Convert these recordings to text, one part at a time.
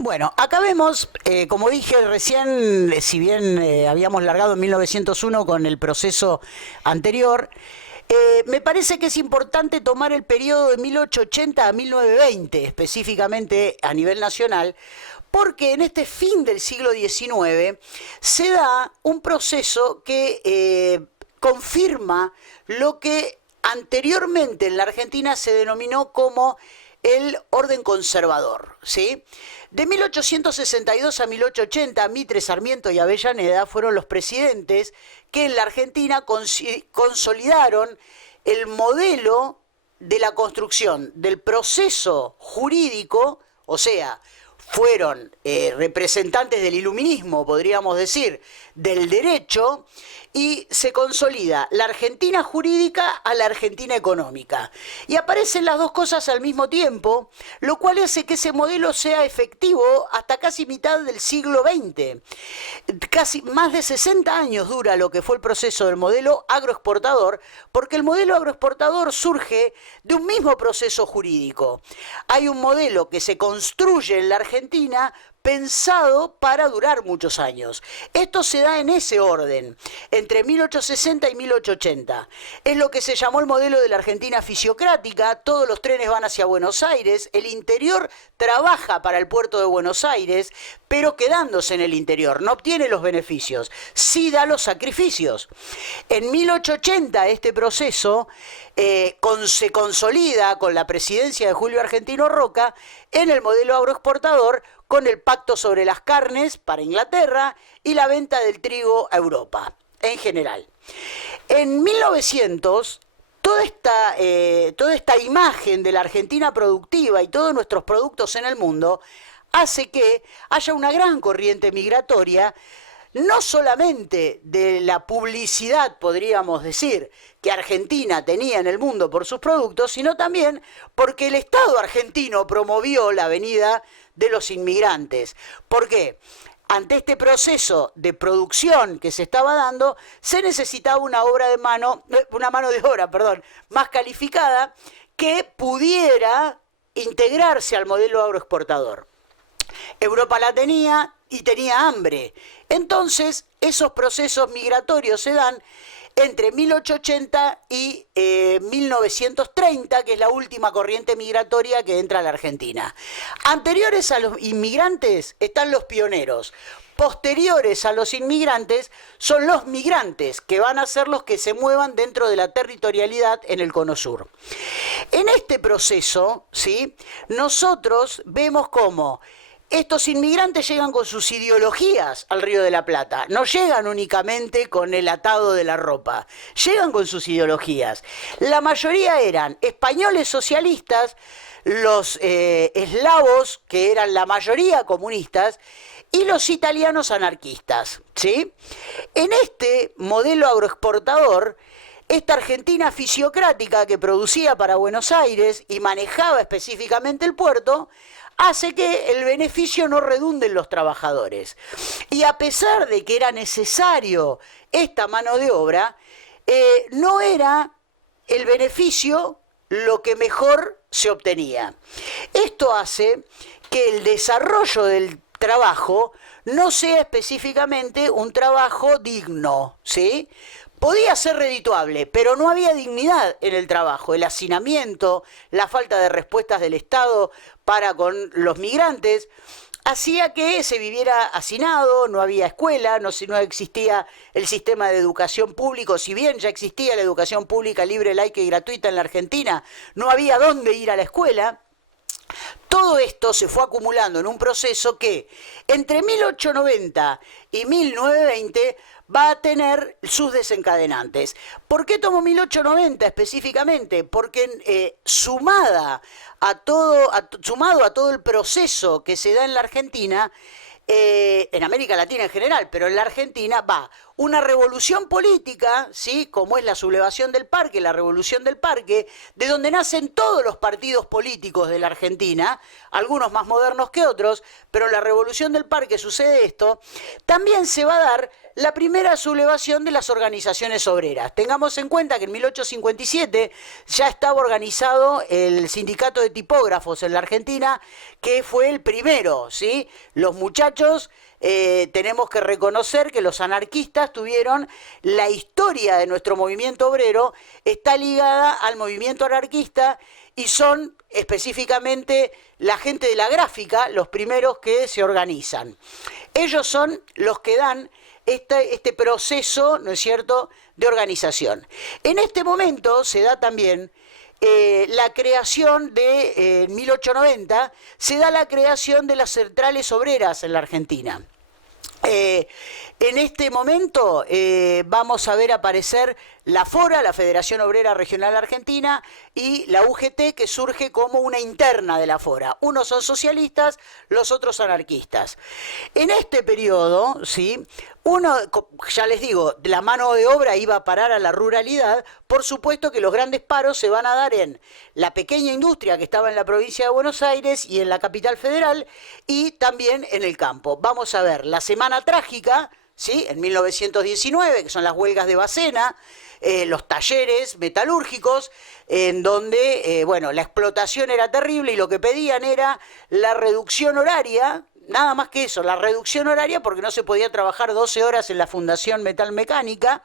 Bueno, acá vemos, como dije recién, si bien habíamos largado en 1901 con el proceso anterior, me parece que es importante tomar el periodo de 1880 a 1920, específicamente a nivel nacional, porque en este fin del siglo XIX se da un proceso que confirma lo que anteriormente en la Argentina se denominó como el orden conservador, ¿sí? De 1862 a 1880, Mitre, Sarmiento y Avellaneda fueron los presidentes que en la Argentina consolidaron el modelo de la construcción del proceso jurídico, o sea, fueron representantes del iluminismo, podríamos decir, del derecho, y se consolida la Argentina jurídica a la Argentina económica. Y aparecen las dos cosas al mismo tiempo, lo cual hace que ese modelo sea efectivo hasta casi mitad del siglo XX. Casi más de 60 años dura lo que fue el proceso del modelo agroexportador, porque el modelo agroexportador surge de un mismo proceso jurídico. Hay un modelo que se construye en la Argentina pensado para durar muchos años. Esto se da en ese orden, entre 1860 y 1880. Es lo que se llamó el modelo de la Argentina fisiocrática, todos los trenes van hacia Buenos Aires, el interior trabaja para el puerto de Buenos Aires, pero quedándose en el interior, no obtiene los beneficios, sí da los sacrificios. En 1880 este proceso se consolida con la presidencia de Julio Argentino Roca en el modelo agroexportador, con el pacto sobre las carnes para Inglaterra y la venta del trigo a Europa, en general. En 1900, toda esta imagen de la Argentina productiva y todos nuestros productos en el mundo hace que haya una gran corriente migratoria, no solamente de la publicidad, podríamos decir, que Argentina tenía en el mundo por sus productos, sino también porque el Estado argentino promovió la venida de los inmigrantes. ¿Por qué? Ante este proceso de producción que se estaba dando, se necesitaba una mano de obra, más calificada que pudiera integrarse al modelo agroexportador. Europa la tenía y tenía hambre. Entonces, esos procesos migratorios se dan entre 1880 y 1930, que es la última corriente migratoria que entra a la Argentina. Anteriores a los inmigrantes están los pioneros. Posteriores a los inmigrantes son los migrantes, que van a ser los que se muevan dentro de la territorialidad en el Cono Sur. En este proceso, ¿sí?, nosotros vemos cómo estos inmigrantes llegan con sus ideologías al Río de la Plata, no llegan únicamente con el atado de la ropa, llegan con sus ideologías. La mayoría eran españoles socialistas, los eslavos, que eran la mayoría comunistas, y los italianos anarquistas, ¿sí? En este modelo agroexportador, esta Argentina fisiocrática que producía para Buenos Aires y manejaba específicamente el puerto, hace que el beneficio no redunde en los trabajadores. Y a pesar de que era necesario esta mano de obra, no era el beneficio lo que mejor se obtenía. Esto hace que el desarrollo del trabajo no sea específicamente un trabajo digno, ¿sí? Podía ser redituable, pero no había dignidad en el trabajo. El hacinamiento, la falta de respuestas del Estado para con los migrantes, hacía que se viviera hacinado, no había escuela, no existía el sistema de educación público, si bien ya existía la educación pública libre, laica y gratuita en la Argentina, no había dónde ir a la escuela. Todo esto se fue acumulando en un proceso que entre 1890 y 1920 va a tener sus desencadenantes. ¿Por qué tomo 1890 específicamente? Porque sumado a todo el proceso que se da en la Argentina, en América Latina en general, pero en la Argentina va una revolución política, ¿sí? Como es la sublevación del Parque, la revolución del Parque, de donde nacen todos los partidos políticos de la Argentina, algunos más modernos que otros, pero en la revolución del Parque sucede esto, también se va a dar la primera sublevación de las organizaciones obreras. Tengamos en cuenta que en 1857 ya estaba organizado el sindicato de tipógrafos en la Argentina, que fue el primero, ¿sí? Los muchachos, tenemos que reconocer que los anarquistas tuvieron la historia de nuestro movimiento obrero, está ligada al movimiento anarquista y son específicamente la gente de la gráfica los primeros que se organizan. Ellos son los que dan este proceso, ¿no es cierto?, de organización. En este momento se da también la creación de, en 1890, se da la creación de las centrales obreras en la Argentina. En este momento vamos a ver aparecer la FORA, la Federación Obrera Regional Argentina, y la UGT, que surge como una interna de la FORA. Unos son socialistas, los otros anarquistas. En este periodo, ¿sí?, ya les digo, la mano de obra iba a parar a la ruralidad. Por supuesto que los grandes paros se van a dar en la pequeña industria que estaba en la provincia de Buenos Aires y en la capital federal, y también en el campo. Vamos a ver la Semana Trágica, ¿sí?, en 1919, que son las huelgas de Bacena, los talleres metalúrgicos, en donde, bueno, la explotación era terrible y lo que pedían era la reducción horaria. Nada más que eso, la reducción horaria, porque no se podía trabajar 12 horas en la Fundación Metalmecánica.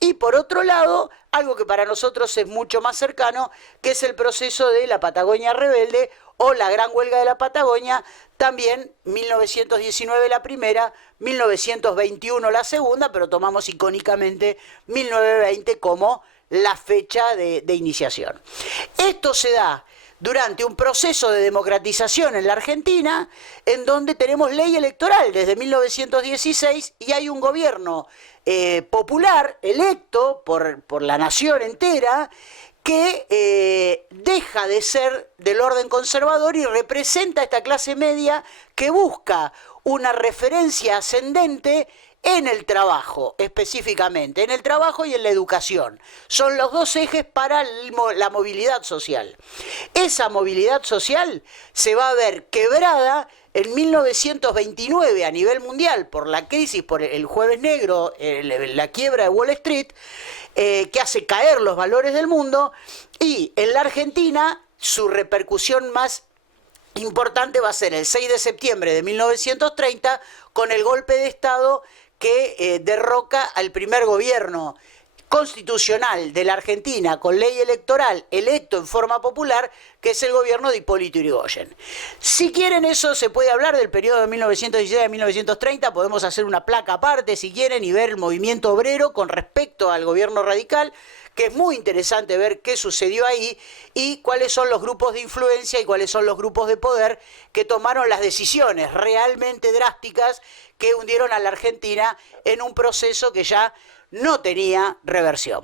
Y por otro lado, algo que para nosotros es mucho más cercano, que es el proceso de la Patagonia Rebelde o la Gran Huelga de la Patagonia, también 1919 la primera, 1921 la segunda, pero tomamos icónicamente 1920 como la fecha de iniciación. Esto se da durante un proceso de democratización en la Argentina, en donde tenemos ley electoral desde 1916 y hay un gobierno popular electo por la nación entera, que deja de ser del orden conservador y representa a esta clase media que busca una referencia ascendente en el trabajo, específicamente, en el trabajo y en la educación. Son los dos ejes para la movilidad social. Esa movilidad social se va a ver quebrada en 1929 a nivel mundial por la crisis, por el Jueves Negro, la quiebra de Wall Street, que hace caer los valores del mundo, y en la Argentina su repercusión más importante va a ser el 6 de septiembre de 1930 con el golpe de Estado que derroca al primer gobierno constitucional de la Argentina con ley electoral electo en forma popular, que es el gobierno de Hipólito Yrigoyen. Si quieren, eso se puede hablar del periodo de 1916 a 1930, podemos hacer una placa aparte si quieren y ver el movimiento obrero con respecto al gobierno radical, que es muy interesante ver qué sucedió ahí y cuáles son los grupos de influencia y cuáles son los grupos de poder que tomaron las decisiones realmente drásticas que hundieron a la Argentina en un proceso que ya no tenía reversión.